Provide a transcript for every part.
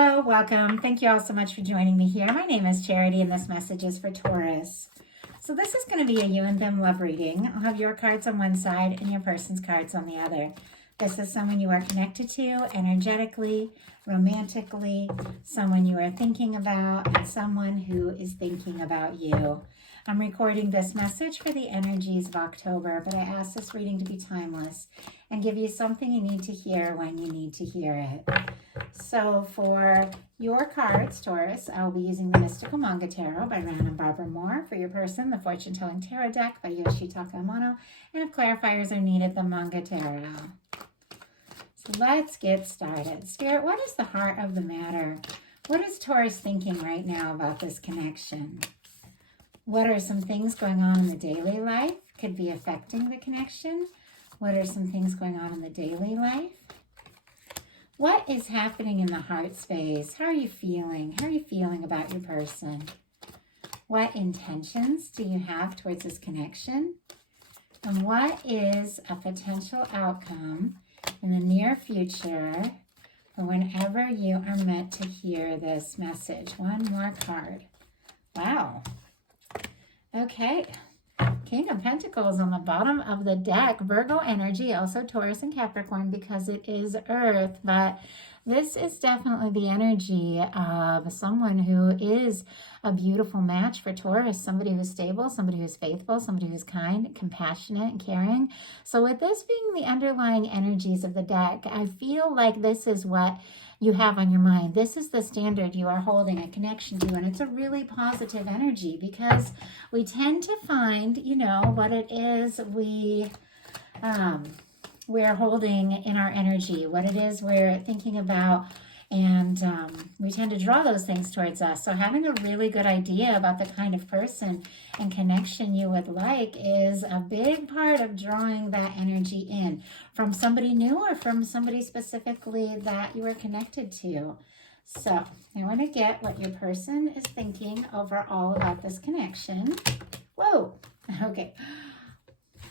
Hello, welcome. Thank you all so much for joining me here. My name is Charity and this message is for Taurus. So this is going to be a you and them love reading. I'll have your cards on one side and your person's cards on the other. This is someone you are connected to energetically, romantically, someone you are thinking about, and someone who is thinking about you. I'm recording this message for the energies of October, but I ask this reading to be timeless and give you something you need to hear when you need to hear it. So for your cards, Taurus, I'll be using the Mystical Manga Tarot by Ran and Barbara Moore. For your person, the Fortune Telling Tarot Deck by Yoshitaka Amano. And if clarifiers are needed, the Manga Tarot. So let's get started. Spirit, what is the heart of the matter? What is Taurus thinking right now about this connection? What are some things going on in the daily life? Could be affecting the connection. What are some things going on in the daily life? What is happening in the heart space? How are you feeling? How are you feeling about your person? What intentions do you have towards this connection? And what is a potential outcome in the near future for whenever you are meant to hear this message? One more card. Wow. Okay. King of Pentacles on the bottom of the deck. Virgo energy, also Taurus and Capricorn because it is Earth. But this is definitely the energy of someone who is a beautiful match for Taurus. Somebody who's stable, somebody who's faithful, somebody who's kind, compassionate, and caring. So with this being the underlying energies of the deck, I feel like this is what you have on your mind. This is the standard you are holding a connection to, and it's a really positive energy because we tend to find, what it is we're holding in our energy, what it is we're thinking about, and we tend to draw those things towards us. So having a really good idea about the kind of person and connection you would like is a big part of drawing that energy in from somebody new or from somebody specifically that you are connected to. So I want to get what your person is thinking overall about this connection. Whoa, okay,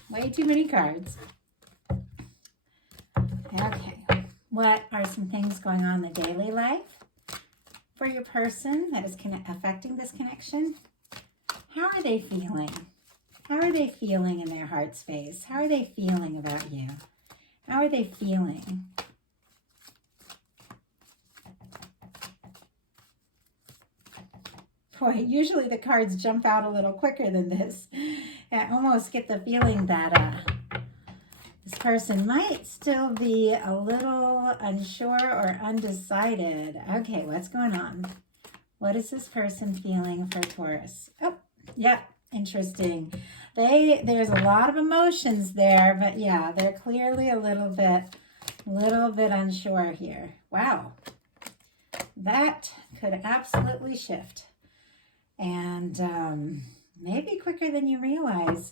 way too many cards. Okay. What are some things going on in the daily life for your person that is affecting this connection? How are they feeling? How are they feeling in their heart space? How are they feeling about you? How are they feeling? Boy, usually the cards jump out a little quicker than this. I almost get the feeling that this person might still be a little unsure or undecided. Okay, what's going on? What is this person feeling for Taurus? Oh, yeah, interesting. There's a lot of emotions there, but yeah, they're clearly a little bit unsure here. Wow, that could absolutely shift, and maybe quicker than you realize.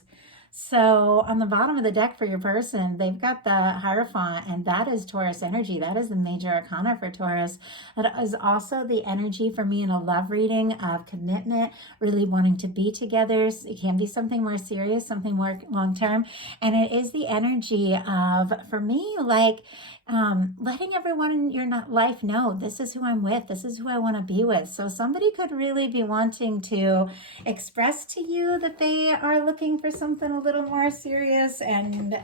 So on the bottom of the deck for your person, they've got the Hierophant, and that is Taurus energy. That is the major arcana for Taurus. That is also the energy for me in a love reading of commitment, really wanting to be together. It can be something more serious, something more long-term. And it is the energy of, for me, like letting everyone in your life know this is who I'm with, this is who I want to be with. So somebody could really be wanting to express to you that they are looking for something a little more serious, and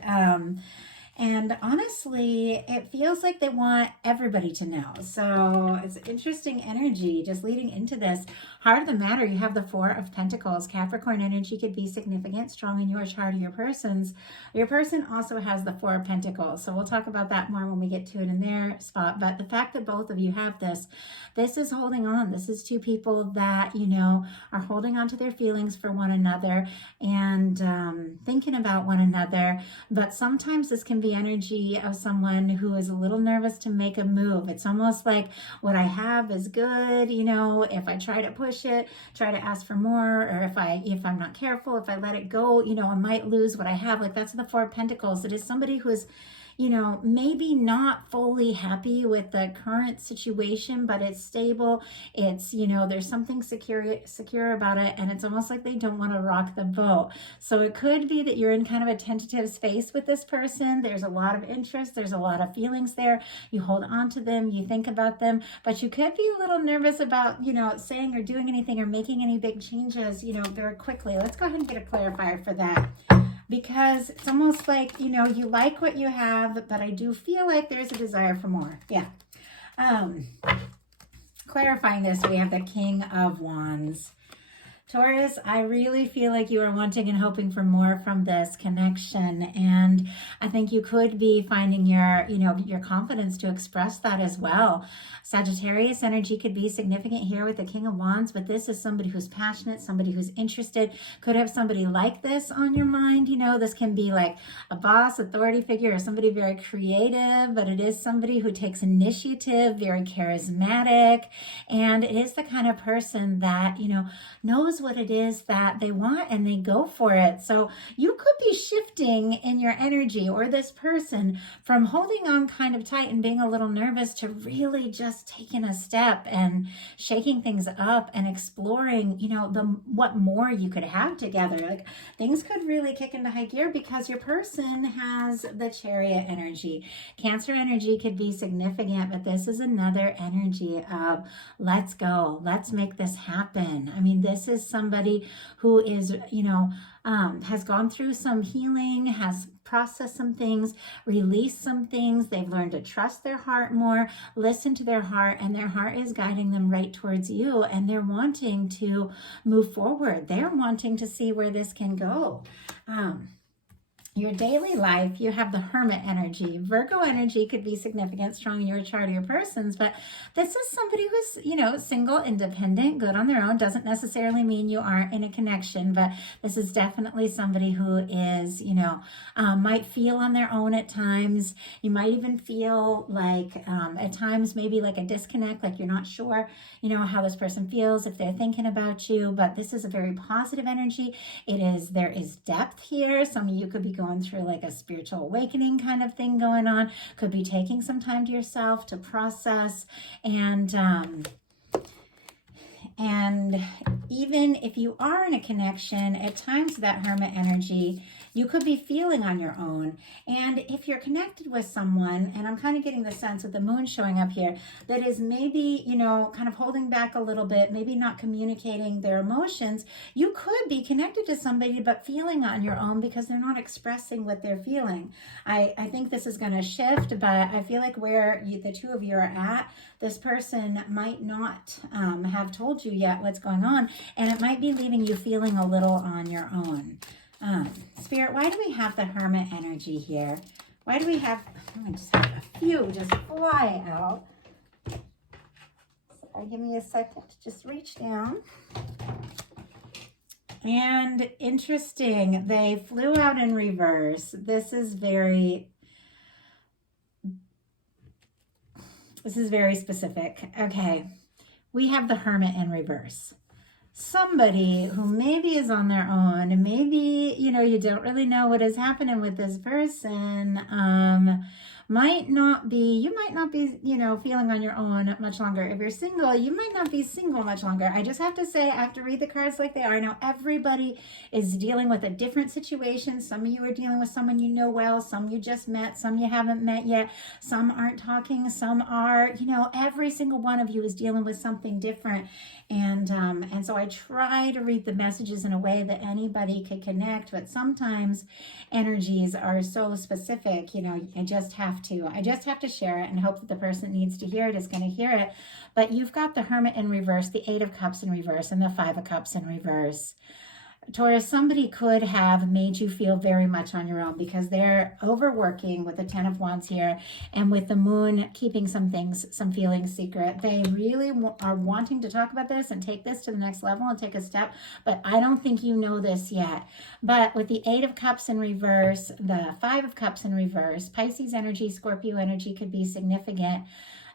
honestly, it feels like they want everybody to know. So it's interesting energy just leading into this. Heart of the matter, you have the Four of Pentacles. Capricorn energy could be significant, strong in your chart or your person's. Your person also has the Four of Pentacles. So we'll talk about that more when we get to it in their spot. But the fact that both of you have this is holding on. This is two people that, are holding on to their feelings for one another and thinking about one another. But sometimes this can be energy of someone who is a little nervous to make a move. It's almost like what I have is good, if I try to push it, try to ask for more, or if I'm not careful, if I let it go, I might lose what I have. Like that's the Four of Pentacles. It is somebody who is maybe not fully happy with the current situation, but it's stable. It's, there's something secure about it, and it's almost like they don't want to rock the boat. So it could be that you're in kind of a tentative space with this person. There's a lot of interest. There's a lot of feelings there. You hold on to them. You think about them, but you could be a little nervous about, saying or doing anything or making any big changes, very quickly. Let's go ahead and get a clarifier for that. Because it's almost like, you like what you have, but I do feel like there's a desire for more. Yeah. Clarifying this, we have the King of Wands. Taurus, I really feel like you are wanting and hoping for more from this connection. And I think you could be finding your confidence to express that as well. Sagittarius energy could be significant here with the King of Wands, but this is somebody who's passionate, somebody who's interested, could have somebody like this on your mind. This can be like a boss, authority figure, or somebody very creative, but it is somebody who takes initiative, very charismatic, and it is the kind of person that, knows what it is that they want and they go for it. So you could be shifting in your energy, or this person, from holding on kind of tight and being a little nervous to really just taking a step and shaking things up and exploring, what more you could have together. Like, things could really kick into high gear because your person has the Chariot energy. Cancer energy could be significant, but this is another energy of let's go, let's make this happen. I mean, this is somebody who is, has gone through some healing, has processed some things, released some things. They've learned to trust their heart more, listen to their heart, and their heart is guiding them right towards you. And they're wanting to move forward. They're wanting to see where this can go. Your daily life, you have the Hermit energy. Virgo energy could be significant, strong in your chart or your person's, but this is somebody who's, single, independent, good on their own. Doesn't necessarily mean you aren't in a connection, but this is definitely somebody who is, might feel on their own at times. You might even feel like at times maybe like a disconnect, like you're not sure, how this person feels, if they're thinking about you, but this is a very positive energy. There is depth here. Some of you could be going through like a spiritual awakening kind of thing going on, could be taking some time to yourself to process, and even if you are in a connection, at times that Hermit energy, you could be feeling on your own. And if you're connected with someone, and I'm kind of getting the sense with the moon showing up here, that is maybe, kind of holding back a little bit, maybe not communicating their emotions, you could be connected to somebody but feeling on your own because they're not expressing what they're feeling. I think this is going to shift, but I feel like where the two of you are at, this person might not have told you yet what's going on, and it might be leaving you feeling a little on your own. Spirit, why do we have the Hermit energy here? Why do we have, let me just have a few just fly out. Sorry, give me a second to just reach down. And interesting, they flew out in reverse. This is very specific. Okay, we have the Hermit in reverse. Somebody who maybe is on their own, and maybe, you don't really know what is happening with this person, you might not be, feeling on your own much longer. If you're single, you might not be single much longer. I just have to say, I have to read the cards like they are. Now, everybody is dealing with a different situation. Some of you are dealing with someone you know well, some you just met, some you haven't met yet, some aren't talking, some are, every single one of you is dealing with something different. And so I try to read the messages in a way that anybody could connect, but sometimes energies are so specific, I just have to share it and hope that the person that needs to hear it is going to hear it. But you've got the Hermit in reverse, the Eight of Cups in reverse, and the Five of Cups in reverse. Taurus, somebody could have made you feel very much on your own because they're overworking with the Ten of Wands here, and with the moon keeping some feelings secret. They really are wanting to talk about this and take this to the next level and take a step, but I don't think you know this yet. But with the Eight of Cups in reverse, the Five of Cups in reverse, Pisces energy, Scorpio energy could be significant.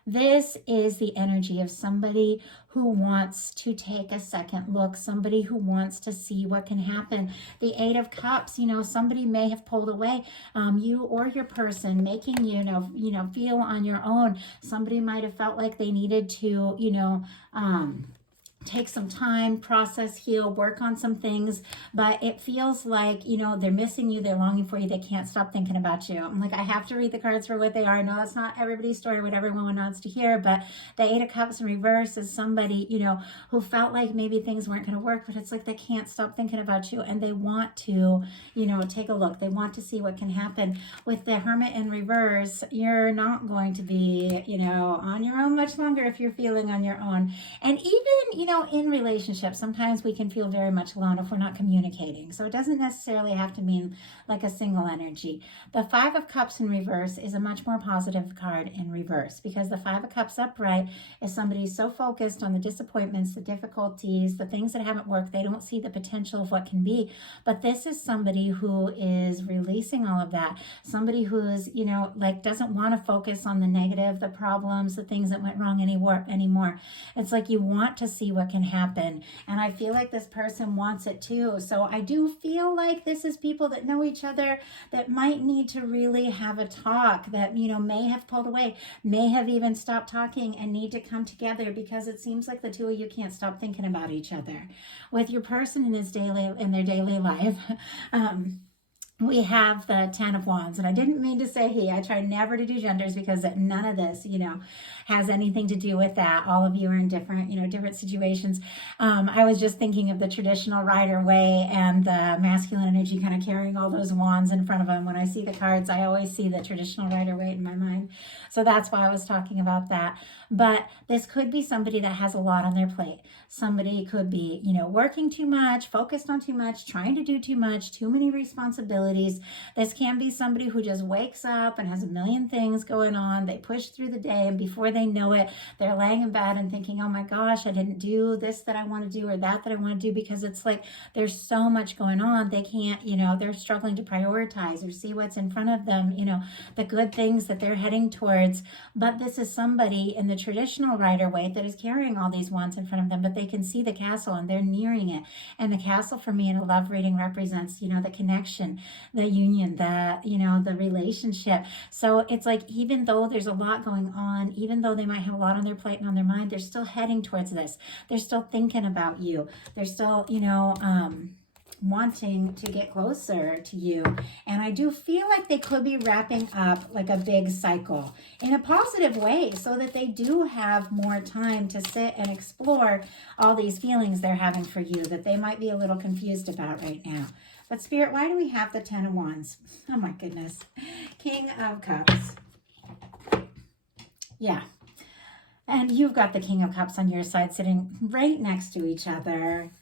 This is the energy of somebody who wants to take a second look, somebody who wants to see what can happen. The Eight of Cups, somebody may have pulled away, you or your person, making feel on your own. Somebody might have felt like they needed to, take some time, process, heal, work on some things, but it feels like, they're missing you, they're longing for you, they can't stop thinking about you. I'm like, I have to read the cards for what they are. I know that's not everybody's story, what everyone wants to hear, but the Eight of Cups in reverse is somebody, who felt like maybe things weren't going to work, but it's like they can't stop thinking about you, and they want to, take a look. They want to see what can happen. With the Hermit in reverse, you're not going to be, on your own much longer if you're feeling on your own. And even, in relationships, sometimes we can feel very much alone if we're not communicating. So it doesn't necessarily have to mean like a single energy. The Five of Cups in reverse is a much more positive card in reverse, because the Five of Cups upright is somebody so focused on the disappointments, the difficulties, the things that haven't worked, they don't see the potential of what can be. But this is somebody who is releasing all of that. Somebody who's, doesn't want to focus on the negative, the problems, the things that went wrong anymore. It's like you want to see what can happen. And I feel like this person wants it too. So I do feel like this is people that know each other that might need to really have a talk, that, may have pulled away, may have even stopped talking and need to come together, because it seems like the two of you can't stop thinking about each other. With your person in their daily life, we have the Ten of Wands, and I didn't mean to say he. I try never to do genders, because none of this, has anything to do with that. All of you are in different, different situations. I was just thinking of the traditional Rider-Waite and the masculine energy kind of carrying all those wands in front of them. When I see the cards, I always see the traditional Rider-Waite in my mind. So that's why I was talking about that. But this could be somebody that has a lot on their plate. Somebody could be, working too much, focused on too much, trying to do too much, too many responsibilities. This can be somebody who just wakes up and has a million things going on. They push through the day, and before they know it, they're laying in bed and thinking, oh my gosh, I didn't do this that I want to do, or that I want to do, because it's like there's so much going on. They can't, they're struggling to prioritize or see what's in front of them, the good things that they're heading towards. But this is somebody in the traditional Rider-Waite that is carrying all these wands in front of them, but they can see the castle and they're nearing it. And the castle for me in a love reading represents, the connection, the union, the relationship. So it's like, even though there's a lot going on, even though they might have a lot on their plate and on their mind, they're still heading towards this. They're still thinking about you. They're still, wanting to get closer to you. And I do feel like they could be wrapping up like a big cycle in a positive way, so that they do have more time to sit and explore all these feelings they're having for you that they might be a little confused about right now. But Spirit, why do we have the Ten of Wands? Oh my goodness. King of Cups. Yeah. And you've got the King of Cups on your side sitting right next to each other.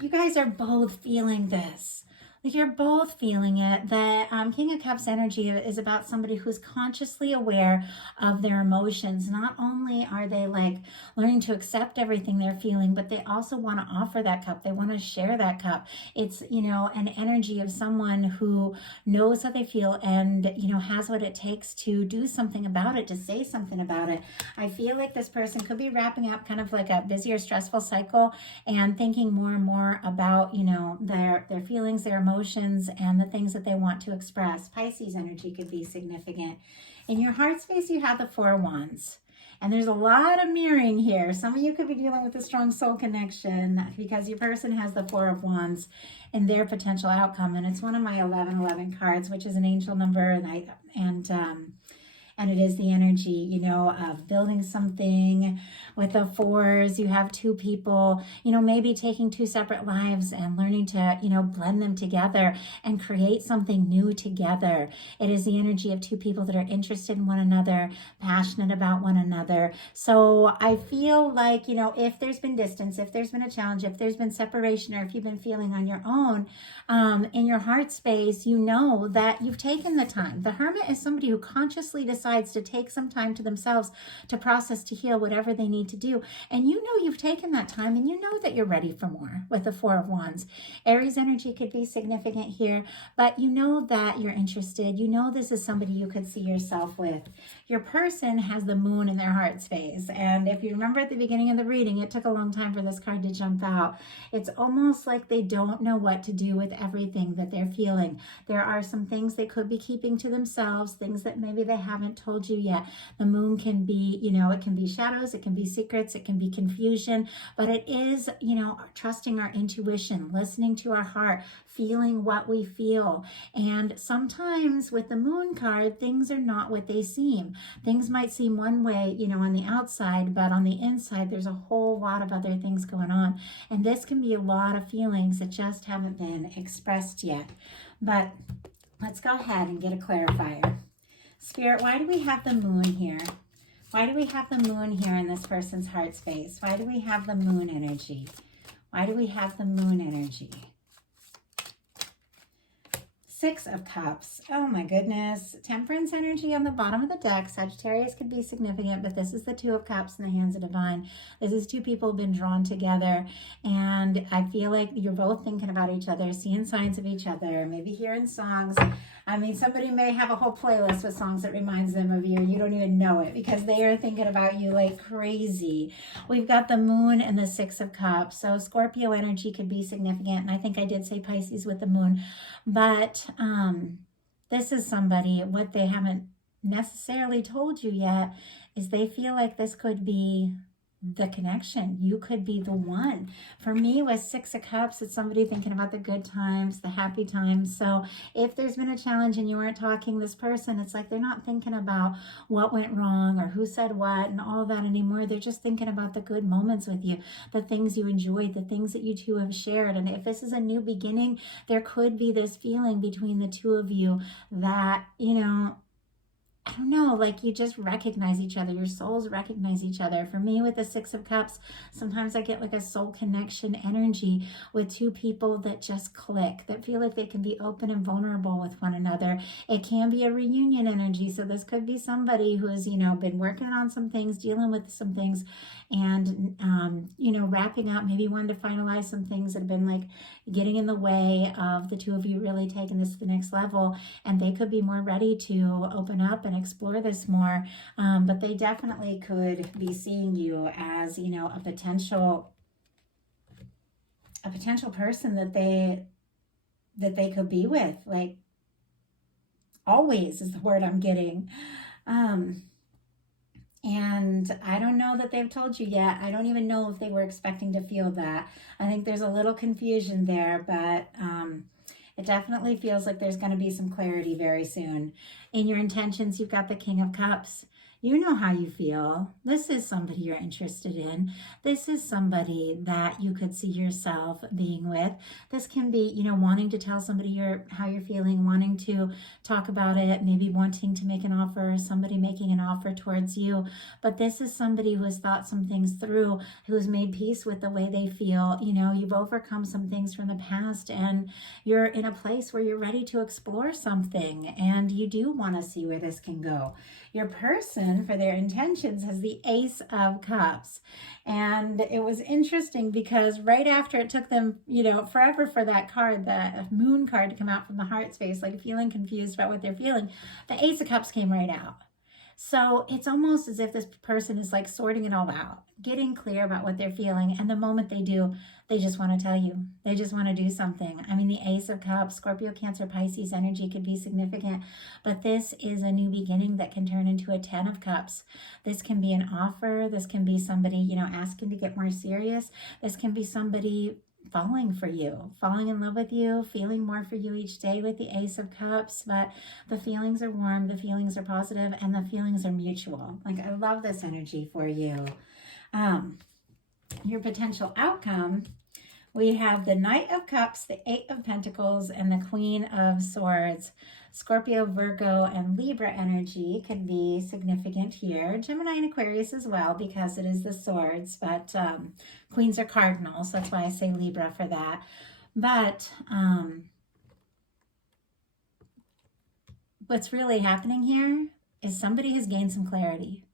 You guys are both feeling this. Like, you're both feeling it. The King of Cups energy is about somebody who's consciously aware of their emotions. Not only are they like learning to accept everything they're feeling, but they also want to offer that cup. They want to share that cup. It's, an energy of someone who knows how they feel and, has what it takes to do something about it, to say something about it. I feel like this person could be wrapping up kind of like a busy or stressful cycle and thinking more and more about, their feelings, their emotions, and the things that they want to express. Pisces energy could be significant. In your heart space, you have the Four of Wands. And there's a lot of mirroring here. Some of you could be dealing with a strong soul connection, because your person has the Four of Wands in their potential outcome. And it's one of my 1111 cards, which is an angel number. And it is the energy, of building something. With the fours, you have two people, maybe taking two separate lives and learning to, blend them together and create something new together. It is the energy of two people that are interested in one another, passionate about one another. So I feel like, if there's been distance, if there's been a challenge, if there's been separation, or if you've been feeling on your own, in your heart space, that you've taken the time. The Hermit is somebody who consciously decides decides to take some time to themselves to process, to heal whatever they need to do. And you know you've taken that time and you know that you're ready for more with the Four of Wands. Aries energy could be significant here, but you know that you're interested. You know this is somebody you could see yourself with. Your person has the moon in their heart space. And if you remember at the beginning of the reading, it took a long time for this card to jump out. It's almost like they don't know what to do with everything that they're feeling. There are some things they could be keeping to themselves, things that maybe they haven't told you yet. The moon can be, it can be shadows, it can be secrets, it can be confusion, but it is, trusting our intuition, listening to our heart, feeling what we feel. And sometimes with the moon card, things are not what they seem. Things might seem one way, on the outside, but on the inside, there's a whole lot of other things going on. And this can be a lot of feelings that just haven't been expressed yet. But let's go ahead and get a clarifier. Spirit, why do we have the moon here? Why do we have the moon here in this person's heart space? Why do we have the moon energy? Why do we have the moon energy? Six of Cups. Oh my goodness. Temperance energy on the bottom of the deck. Sagittarius could be significant, but this is the Two of Cups in the hands of divine. This is two people been drawn together, and I feel like you're both thinking about each other, seeing signs of each other, maybe hearing songs. I mean, somebody may have a whole playlist with songs that reminds them of you. You don't even know it because they are thinking about you like crazy. We've got the moon and the Six of Cups. So Scorpio energy could be significant. And I think I did say Pisces with the moon. But this is somebody, what they haven't necessarily told you yet is they feel like this could be the connection. You could be the one. For me, with Six of Cups, it's somebody thinking about the good times, the happy times. So if there's been a challenge and you weren't talking this person, it's like they're not thinking about what went wrong or who said what and all of that anymore. They're just thinking about the good moments with you, the things you enjoyed, the things that you two have shared. And if this is a new beginning, there could be this feeling between the two of you that, I don't know, like you just recognize each other. Your souls recognize each other. For me, with the Six of Cups, sometimes I get like a soul connection energy with two people that just click, that feel like they can be open and vulnerable with one another. It can be a reunion energy. So this could be somebody who has, been working on some things, dealing with some things, and, wrapping up, maybe wanting to finalize some things that have been like getting in the way of the two of you really taking this to the next level. And they could be more ready to open up and explore this more. But they definitely could be seeing you as, a potential person that they could be with. Like, always is the word I'm getting. And I don't know that they've told you yet. I don't even know if they were expecting to feel that. I think there's a little confusion there, but it definitely feels like there's going to be some clarity very soon. In your intentions, you've got the King of Cups. You know how you feel. This is somebody you're interested in. This is somebody that you could see yourself being with. This can be, wanting to tell somebody how you're feeling, wanting to talk about it, maybe wanting to make an offer, somebody making an offer towards you. But this is somebody who has thought some things through, who has made peace with the way they feel. You've overcome some things from the past, and you're in a place where you're ready to explore something, and you do want to see where this can go. Your person, for their intentions, has the Ace of Cups. And it was interesting because right after it took them, forever for that card, the moon card, to come out from the heart space, like feeling confused about what they're feeling, the Ace of Cups came right out. So it's almost as if this person is like sorting it all out, getting clear about what they're feeling. And the moment they do, they just want to tell you. They just want to do something. I mean, the Ace of Cups, Scorpio, Cancer, Pisces energy could be significant. But this is a new beginning that can turn into a 10 of Cups. This can be an offer. This can be somebody, asking to get more serious. This can be somebody falling for you, falling in love with you, feeling more for you each day with the Ace of Cups. But the feelings are warm, the feelings are positive, and the feelings are mutual. Like, I love this energy for you. Your potential outcome, we have the Knight of Cups, the Eight of Pentacles, and the Queen of Swords. Scorpio, Virgo, and Libra energy can be significant here. Gemini and Aquarius as well, because it is the swords, but queens are cardinal, so that's why I say Libra for that. But what's really happening here is somebody has gained some clarity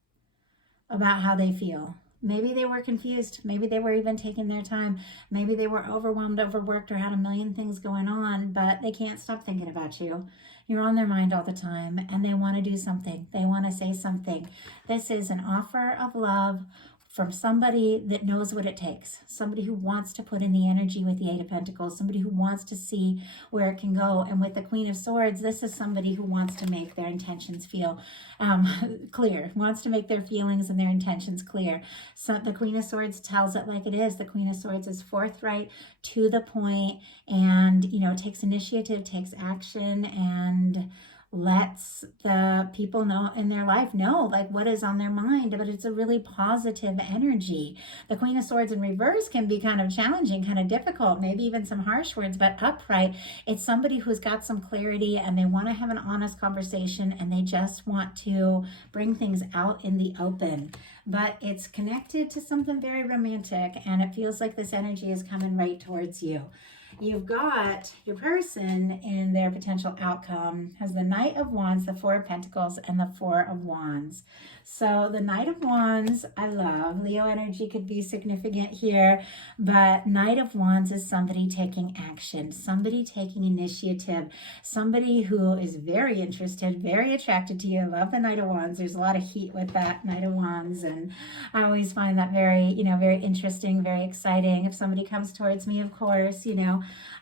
about how they feel. Maybe they were confused. Maybe they were even taking their time. Maybe they were overwhelmed, overworked, or had a million things going on, but they can't stop thinking about you. You're on their mind all the time, and they want to do something. They want to say something. This is an offer of love from somebody that knows what it takes, somebody who wants to put in the energy with the Eight of Pentacles, somebody who wants to see where it can go. And with the Queen of Swords, this is somebody who wants to make their intentions feel clear, wants to make their feelings and their intentions clear. So the Queen of Swords tells it like it is. The Queen of Swords is forthright, to the point, and, you know, takes initiative, takes action, and lets the people know in their life know like what is on their mind, but it's a really positive energy. The Queen of Swords in reverse can be kind of challenging, kind of difficult, maybe even some harsh words, but upright, it's somebody who's got some clarity and they want to have an honest conversation and they just want to bring things out in the open. But it's connected to something very romantic, and it feels like this energy is coming right towards you. You've got your person in their potential outcome has the Knight of Wands, the Four of Pentacles, and the Four of Wands. So the Knight of Wands, I love. Leo energy could be significant here, but Knight of Wands is somebody taking action, somebody taking initiative, somebody who is very interested, very attracted to you. I love the Knight of Wands. There's a lot of heat with that Knight of Wands, and I always find that very, very interesting, very exciting. If somebody comes towards me, of course,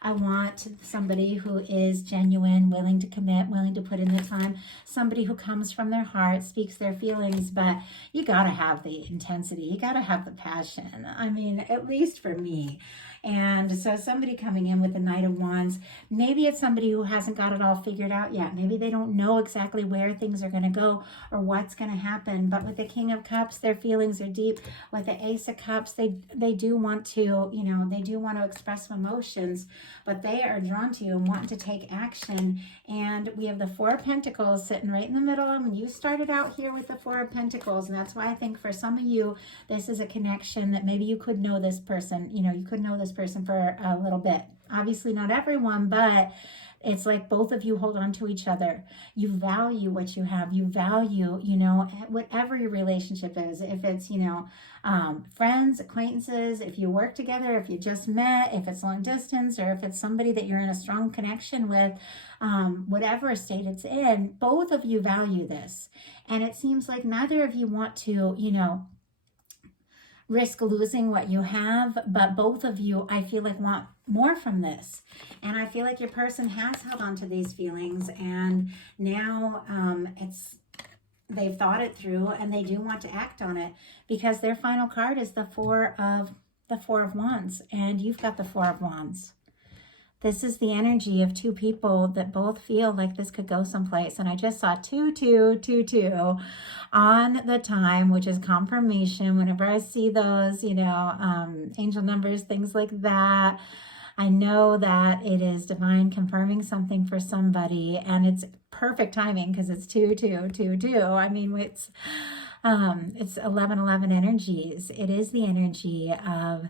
I want somebody who is genuine, willing to commit, willing to put in the time, somebody who comes from their heart, speaks their feelings, but you got to have the intensity. You got to have the passion. I mean, at least for me. And so somebody coming in with the Knight of Wands, maybe it's somebody who hasn't got it all figured out yet. Maybe they don't know exactly where things are going to go or what's going to happen. But with the King of Cups, their feelings are deep. With the Ace of Cups, they do want to, they do want to express some emotions, but they are drawn to you and wanting to take action. And we have the Four of Pentacles sitting right in the middle. And you started out here with the Four of Pentacles. And that's why I think for some of you, this is a connection that maybe you could know this person. You could know this person for a little bit. Obviously not everyone, but it's like both of you hold on to each other. You value what you have. You value, whatever your relationship is. If it's, friends, acquaintances, if you work together, if you just met, if it's long distance, or if it's somebody that you're in a strong connection with, whatever state it's in, both of you value this. And it seems like neither of you want to, risk losing what you have, but both of you, I feel like, want more from this. And I feel like your person has held on to these feelings, and now they've thought it through and they do want to act on it, because their final card is the Four of Wands, and you've got the Four of Wands. This is the energy of two people that both feel like this could go someplace. And I just saw 2222 on the time, which is confirmation. Whenever I see those, angel numbers, things like that, I know that it is divine confirming something for somebody. And it's perfect timing because it's 2222. I mean, it's 1111 energies. It is the energy of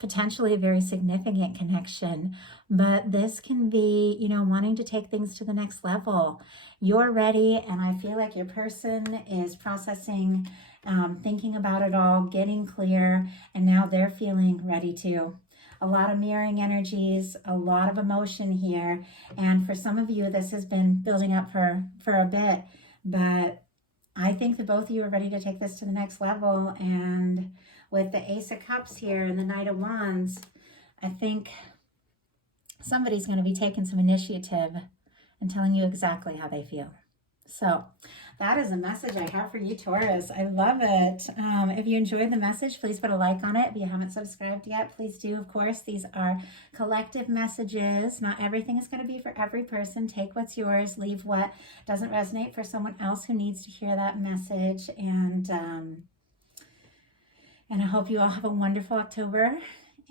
potentially a very significant connection, but this can be, wanting to take things to the next level. You're ready, and I feel like your person is processing, thinking about it all, getting clear, and now they're feeling ready too. A lot of mirroring energies, a lot of emotion here, and for some of you, this has been building up for a bit, but I think that both of you are ready to take this to the next level. And with the Ace of Cups here and the Knight of Wands, I think somebody's going to be taking some initiative and telling you exactly how they feel. So that is a message I have for you, Taurus. I love it. If you enjoyed the message, please put a like on it. If you haven't subscribed yet, please do. Of course, these are collective messages. Not everything is going to be for every person. Take what's yours. Leave what doesn't resonate for someone else who needs to hear that message. And I hope you all have a wonderful October.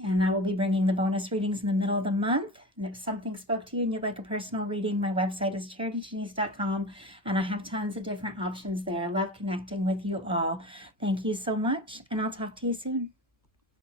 And I will be bringing the bonus readings in the middle of the month. And if something spoke to you and you'd like a personal reading, my website is charityjanice.com, and I have tons of different options there. I love connecting with you all. Thank you so much, and I'll talk to you soon.